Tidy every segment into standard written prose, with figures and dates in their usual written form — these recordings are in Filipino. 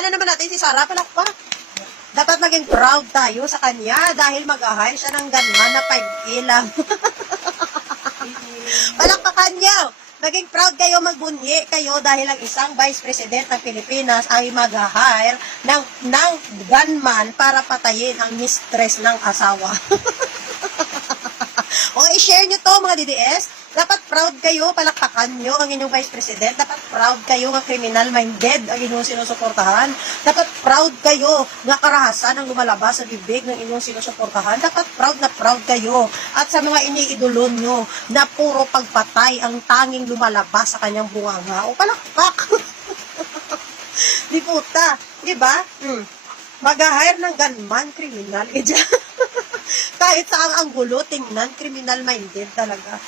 Palakpakan na naman natin si Sara. Palakpak. Dapat maging proud tayo sa kanya dahil mag-ahay siya ng gunman na 5K lang. Palakpakan niyo. Maging proud kayo, magbunyi kayo dahil ang isang Vice President ng Pilipinas ay mag-hire ng gunman para patayin ang mistress ng asawa. O, i-share nyo to mga DDS. Dapat proud kayo, palakpakan nyo ang inyong Vice President. Dapat proud kayo nga criminal-minded ang inyong sinusuportahan. Dapat proud kayo nga karahasan ang lumalabas sa bibig ng inyong sinusuportahan. Dapat proud kayo. At sa mga iniidolo nyo na puro pagpatay ang tanging lumalabas sa kanyang bunganga. O, palakpak. Di puta. Di ba? Mag-hire ng gunman, criminal. Kahit saan ang gulo, tingnan, criminal-minded talaga.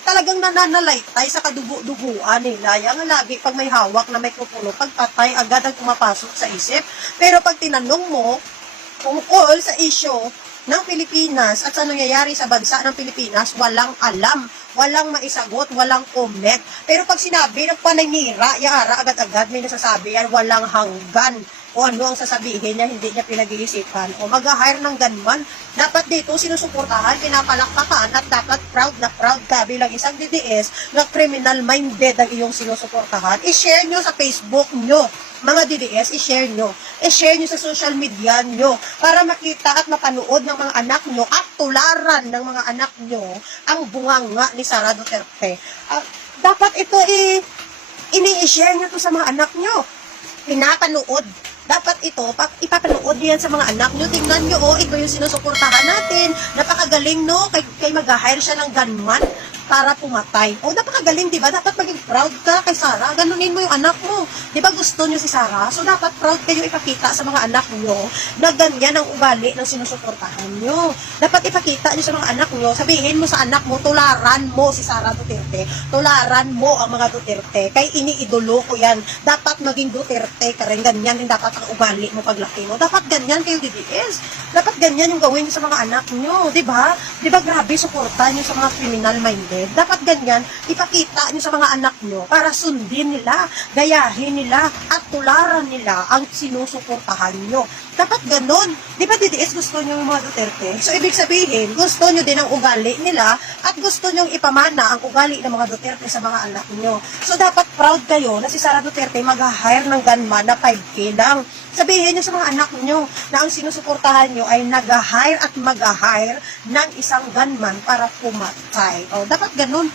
Talagang nananalaytay sa kadugo-duguan nila. Yang lagi pag may hawak na may kukulo, pagpatay agad ang pumapasok sa isip. Pero pag tinanong mo, tungkol sa issue ng Pilipinas at sa nangyayari sa bansa ng Pilipinas, walang alam, walang maisagot, walang comment. Pero pag sinabi ng panangira, yara agad-agad may nasasabi yan, walang hanggan. O ano ang sasabihin niya, hindi niya pinag-iisipan. O mag-hire ng gunman, dapat dito sinusuportahan, pinapalakpakan, at dapat proud na proud ka bilang isang DDS na criminal-minded ang iyong sinusuportahan. I-share nyo sa Facebook nyo, mga DDS, i-share nyo. I-share nyo sa social media nyo para makita at mapanood ng mga anak nyo at tularan ng mga anak nyo ang bunganga ni Sara Duterte. Dapat ito ini-share nyo to sa mga anak nyo. Pinapanood. Dapat ito, ipapanood yan sa mga anak nyo. Tingnan nyo, ito yung sinusuportahan natin. Napakagaling, no? Kay mag-hire siya ng gunman para pumatay. Napakagaling, di ba? Dapat maging proud ka kay Sara. Ganunin mo yung anak mo. Di ba gusto nyo si Sara? So, dapat proud kayo ipakita sa mga anak nyo na ganyan ang ugali ng sinusuportahan nyo. Dapat ipakita nyo sa mga anak nyo. Sabihin mo sa anak mo, tularan mo si Sara Duterte. Tularan mo ang mga Duterte. Kay iniidolo ko yan. Dapat maging Duterte ka rin. Ganyan din dapat ang ugali mo paglaki mo. Dapat ganyan kayo, DDS. Dapat ganyan yung gawin sa mga anak nyo. Di ba? Di ba grabe suporta nyo sa mga criminal-minded? Dapat ganyan, ipakita nyo sa mga anak nyo para sundin nila, gayahin nila, at tularan nila ang sinusuportahan nyo. Dapat ganun. Di ba, DDS, gusto nyo yung mga Duterte? So, ibig sabihin, gusto nyo din ang ugali nila at gusto nyo ipamana ang ugali ng mga Duterte sa mga anak nyo. So, dapat proud kayo na si Sara Duterte mag-hire ng gunman na 5K lang. Sabihin nyo sa mga anak nyo na ang sinusuportahan nyo ay nag-hire at mag-hire ng isang gunman para pumatay. Dapat ganun.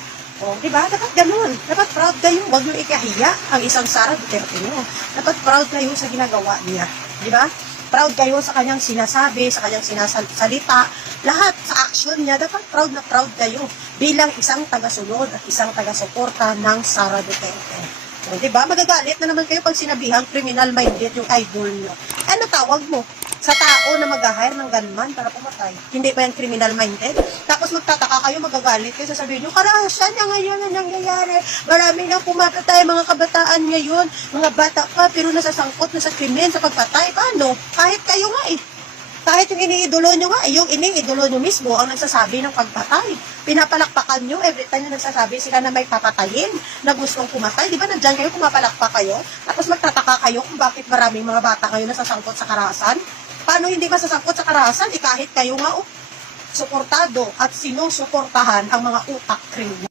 Di ba? Dapat ganun. Dapat proud kayo. Huwag nyo ikahiya ang isang Sara Duterte nyo. Dapat proud kayo sa ginagawa niya. Di ba? Proud kayo sa kanyang sinasabi, sa kanyang sinasalita. Lahat sa action niya, dapat proud na proud kayo bilang isang tagasunod at isang tagasuporta ng Sara Duterte. Diba? Magagalit na naman kayo pag sinabihang criminal-minded yung idol nyo. Ano tawag mo? Sa tao na mag-hire ng gunman para pumatay. Hindi ba yan criminal-minded? Tapos magtataka kayo, magagalit kayo, sasabihin nyo, karahasan niya ngayon ang nangyayari. Maraming nang pumatay, mga kabataan ngayon. Mga bata pa, pero nasasangkot na sa krimen, sa pagpatay. Paano? Kahit kayo nga Kahit yung iniidolo nyo nga, yung iniidolo nyo mismo ang nagsasabi ng pagpatay. Pinapalakpakan nyo, every time na nagsasabi sila na may papatayin, na gustong pumatay. Di ba nandyan kayo, pumapalakpak kayo? Tapos magtataka kayo kung bakit maraming mga bata kayo nasasangkot sa karahasan? Paano hindi masasangkot sa karahasan? Kahit kayo nga, suportado at sinusuportahan ang mga utak kriminal.